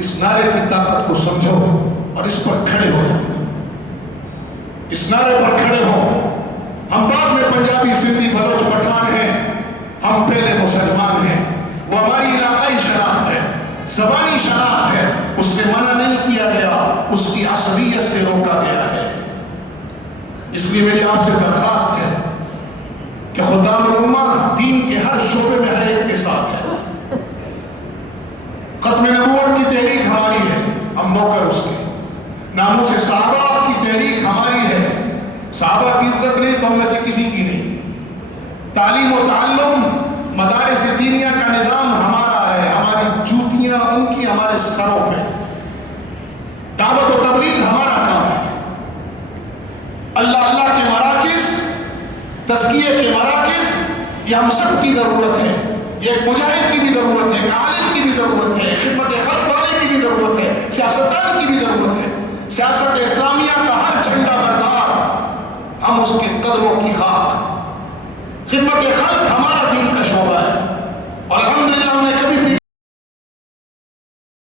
اس نعرے کی طاقت کو سمجھو اور اس پر کھڑے ہو جاؤ، اس نعرے پر کھڑے ہو۔ ہم بعد میں پنجابی، سندھی، بلوچ، پٹھان ہیں، ہم پہلے مسلمان ہیں۔ وہ ہماری علاقائی شناخت ہے، زبانی شناخت ہے، اس سے منع نہیں کیا گیا، اس کی عصبیت سے روکا گیا ہے۔ اس لیے میری آپ سے درخواست ہے کہ خدام الامہ دین کے ہر شعبے میں ہر ایک کے ساتھ ہے۔ ختم نبوت کی تحریک ہماری ہے، ہم نوکر اس کے۔ ناموس صحابہ کی تحریک ہماری ہے، صحابہ کی عزت نہیں تو ہم میں سے کسی کی نہیں۔ تعلیم و تعلم، مدارس دینیہ کا نظام ہمارا ہے، ہماری جوتیاں ان کی ہمارے سروں پہ۔ دعوت و تبلیغ ہمارا کام ہے۔ اللہ اللہ کے مراکز، تزکیے کے مراکز، یہ ہم سب کی ضرورت ہے۔ یہ ایک مجاہد کی بھی ضرورت ہے، ایک عالم کی بھی ضرورت ہے، خدمت